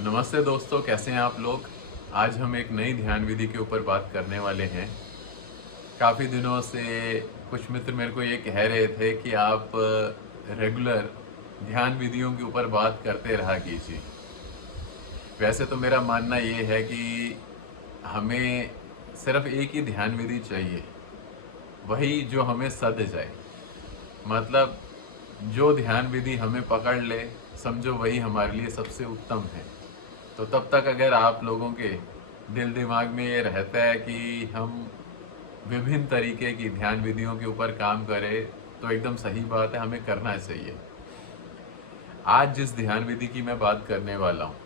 नमस्ते दोस्तों, कैसे हैं आप लोग। आज हम एक नई ध्यान विधि के ऊपर बात करने वाले हैं। काफ़ी दिनों से कुछ मित्र मेरे को ये कह रहे थे कि आप रेगुलर ध्यान विधियों के ऊपर बात करते रहा कीजिए। वैसे तो मेरा मानना ये है कि हमें सिर्फ एक ही ध्यान विधि चाहिए, वही जो हमें सध जाए। मतलब जो ध्यान विधि हमें पकड़ ले, समझो वही हमारे लिए सबसे उत्तम है। तो तब तक अगर आप लोगों के दिल दिमाग में ये रहता है कि हम विभिन्न तरीके की ध्यान विधियों के ऊपर काम करें, तो एकदम सही बात है, हमें करना चाहिए। आज जिस ध्यान विधि की मैं बात करने वाला हूँ,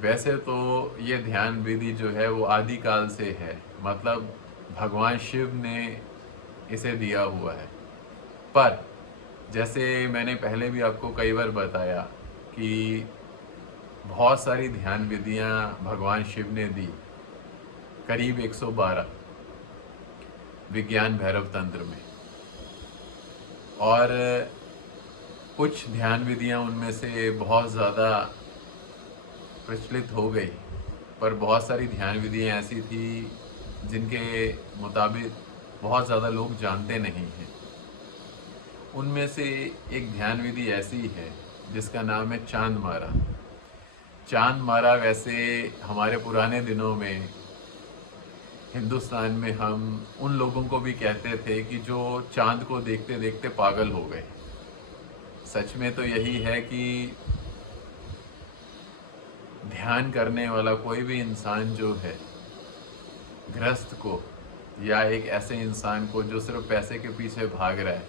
वैसे तो ये ध्यान विधि जो है वो आदिकाल से है। मतलब भगवान शिव ने इसे दिया हुआ है। पर जैसे मैंने पहले भी आपको कई बार बताया कि बहुत सारी ध्यान विधियां भगवान शिव ने दी, करीब 112 विज्ञान भैरव तंत्र में। और कुछ ध्यान विधियां उनमें से बहुत ज़्यादा प्रचलित हो गई, पर बहुत सारी ध्यान विधियां ऐसी थी जिनके मुताबिक बहुत ज़्यादा लोग जानते नहीं हैं। उनमें से एक ध्यान विधि ऐसी है जिसका नाम है चांद मारा। चांद मारा वैसे हमारे पुराने दिनों में हिंदुस्तान में हम उन लोगों को भी कहते थे कि जो चांद को देखते देखते पागल हो गए। सच में तो यही है कि ध्यान करने वाला कोई भी इंसान जो है, गृहस्थ को या एक ऐसे इंसान को जो सिर्फ पैसे के पीछे भाग रहा है,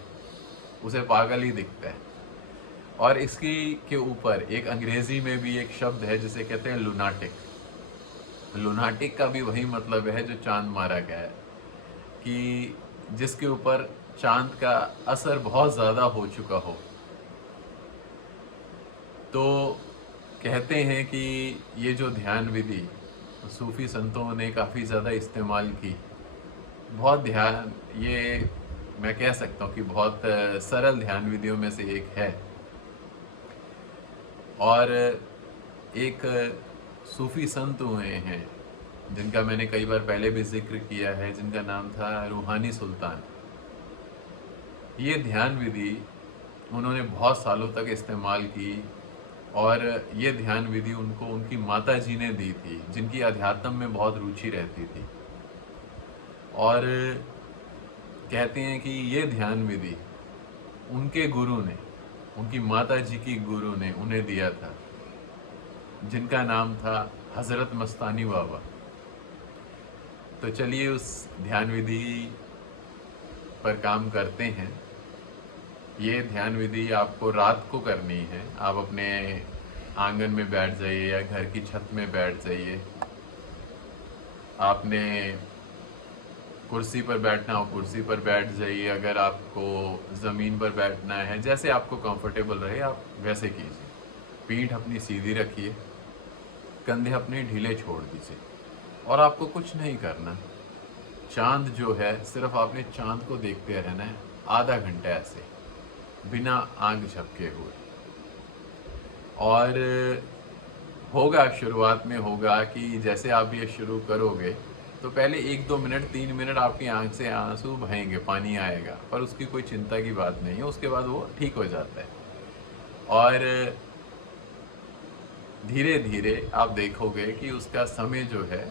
उसे पागल ही दिखता है। और इसकी के ऊपर एक अंग्रेजी में भी एक शब्द है जिसे कहते हैं लुनाटिक। लुनाटिक का भी वही मतलब है जो चांद मारा गया है, कि जिसके ऊपर चांद का असर बहुत ज़्यादा हो चुका हो। तो कहते हैं कि ये जो ध्यान विधि सूफी संतों ने काफ़ी ज़्यादा इस्तेमाल की। बहुत ध्यान, ये मैं कह सकता हूँ कि बहुत सरल ध्यान विधियों में से एक है। और एक सूफी संत हुए हैं जिनका मैंने कई बार पहले भी जिक्र किया है, जिनका नाम था रूहानी सुल्तान। ये ध्यान विधि उन्होंने बहुत सालों तक इस्तेमाल की, और ये ध्यान विधि उनको उनकी माता जी ने दी थी, जिनकी अध्यात्म में बहुत रुचि रहती थी। और कहते हैं कि ये ध्यान विधि उनके गुरु ने, उनकी माता जी की गुरु ने उन्हें दिया था, जिनका नाम था हज़रत मस्तानी बाबा। तो चलिए उस ध्यान विधि पर काम करते हैं। ये ध्यान विधि आपको रात को करनी है। आप अपने आंगन में बैठ जाइए या घर की छत में बैठ जाइए। आपने कुर्सी पर बैठना हो कुर्सी पर बैठ जाइए। अगर आपको ज़मीन पर बैठना है, जैसे आपको कंफर्टेबल रहे आप वैसे कीजिए। पीठ अपनी सीधी रखिए, कंधे अपने ढीले छोड़ दीजिए, और आपको कुछ नहीं करना। चांद जो है, सिर्फ आपने चांद को देखते रहना है आधा घंटा ऐसे, बिना आंख झपके हुए। और होगा, शुरुआत में होगा कि जैसे आप ये शुरू करोगे तो पहले 1-2 मिनट 3 मिनट आपकी आंख से आंसू बहेंगे, पानी आएगा, पर उसकी कोई चिंता की बात नहीं है। उसके बाद वो ठीक हो जाता है। और धीरे धीरे आप देखोगे कि उसका समय जो है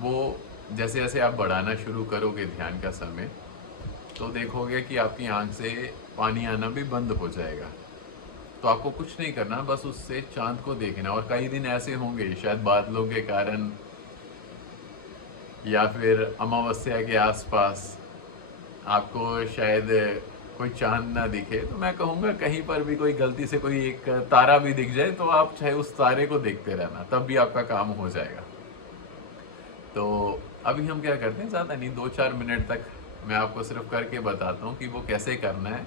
वो, जैसे जैसे आप बढ़ाना शुरू करोगे ध्यान का समय, तो देखोगे कि आपकी आंख से पानी आना भी बंद हो जाएगा। तो आपको कुछ नहीं करना, बस उससे चांद को देखना। और कई दिन ऐसे होंगे, शायद बादलों के कारण या फिर अमावस्या के आसपास आपको शायद कोई चांद ना दिखे, तो मैं कहूँगा कहीं पर भी कोई गलती से कोई एक तारा भी दिख जाए तो आप चाहे उस तारे को देखते रहना, तब भी आपका काम हो जाएगा। तो अभी हम क्या करते हैं, ज़्यादा नहीं, 2-4 मिनट तक मैं आपको सिर्फ करके बताता हूँ कि वो कैसे करना है।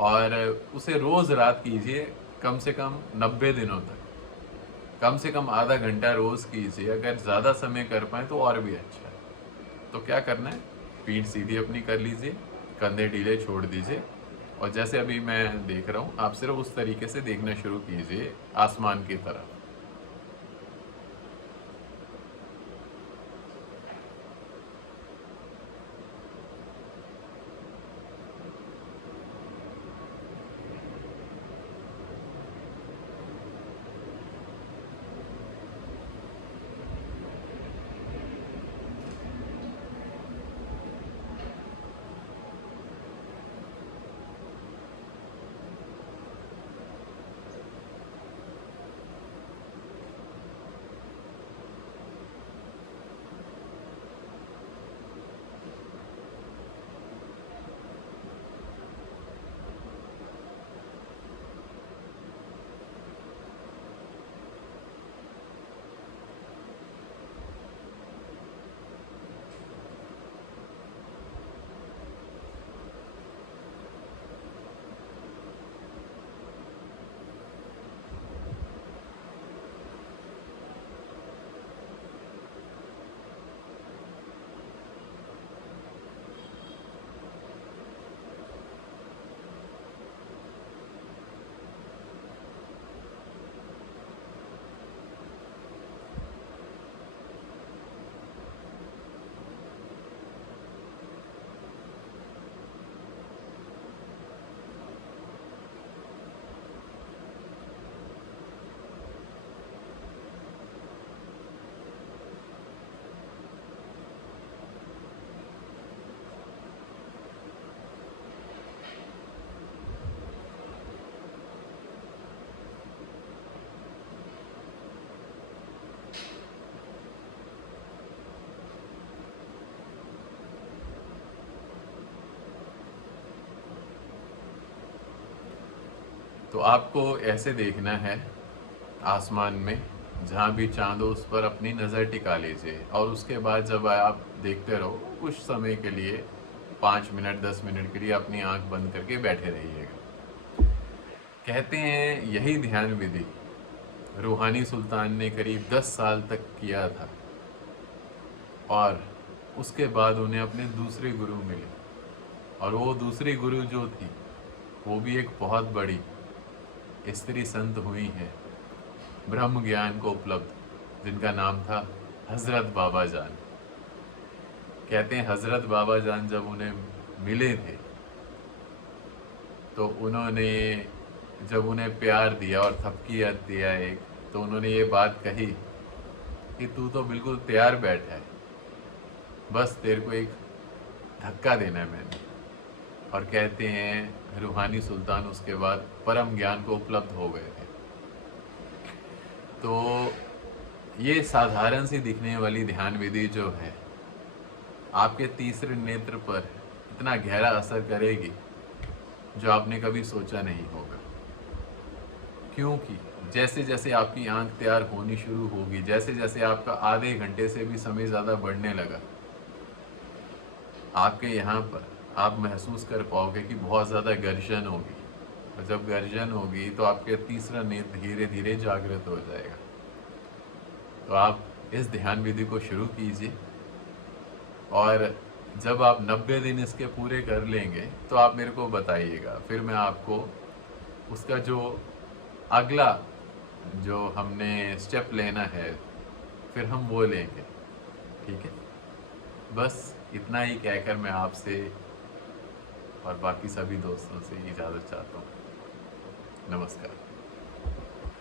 और उसे रोज़ रात कीजिए, कम से कम 90 दिनों तक। कम से कम आधा घंटा रोज़ कीजिए। अगर ज़्यादा समय कर पाएँ तो और भी अच्छा है। तो क्या करना है, पीठ सीधी अपनी कर लीजिए, कंधे ढीले छोड़ दीजिए, और जैसे अभी मैं देख रहा हूँ, आप सिर्फ उस तरीके से देखना शुरू कीजिए आसमान की तरफ। तो आपको ऐसे देखना है आसमान में, जहाँ भी चांद हो उस पर अपनी नज़र टिका लीजिए, और उसके बाद जब आप देखते रहो कुछ समय के लिए, 5 मिनट 10 मिनट के लिए अपनी आंख बंद करके बैठे रहिएगा। कहते हैं यही ध्यान विधि रूहानी सुल्तान ने करीब 10 साल तक किया था, और उसके बाद उन्हें अपने दूसरे गुरु मिले, और वो दूसरी गुरु जो थी वो भी एक बहुत बड़ी स्त्री संत हुई हैं, ब्रह्म ज्ञान को उपलब्ध, जिनका नाम था हज़रत बाबा जान। कहते हैं हज़रत बाबा जान जब उन्हें मिले थे तो उन्होंने जब उन्हें प्यार दिया और थपकी दिया एक, तो उन्होंने ये बात कही कि तू तो बिल्कुल तैयार बैठा है, बस तेरे को एक धक्का देना है मैंने। और कहते हैं रूहानी सुल्तान उसके बाद परम ज्ञान को उपलब्ध हो गए थे। तो ये साधारण सी दिखने वाली ध्यान विधि जो है आपके तीसरे नेत्र पर इतना गहरा असर करेगी जो आपने कभी सोचा नहीं होगा। क्योंकि जैसे जैसे आपकी आंख तैयार होनी शुरू होगी, जैसे जैसे आपका आधे घंटे से भी समय ज़्यादा बढ़ने लगा, आपके यहाँ पर आप महसूस कर पाओगे कि बहुत ज़्यादा गर्जन होगी, और जब गर्जन होगी तो आपके तीसरा नेत्र धीरे धीरे जागृत हो जाएगा। तो आप इस ध्यान विधि को शुरू कीजिए, और जब आप 90 दिन इसके पूरे कर लेंगे तो आप मेरे को बताइएगा, फिर मैं आपको उसका जो अगला जो हमने स्टेप लेना है फिर हम वो लेंगे। ठीक है, बस इतना ही कहकर मैं आपसे और बाकी सभी दोस्तों से इजाज़त चाहता हूँ। नमस्कार।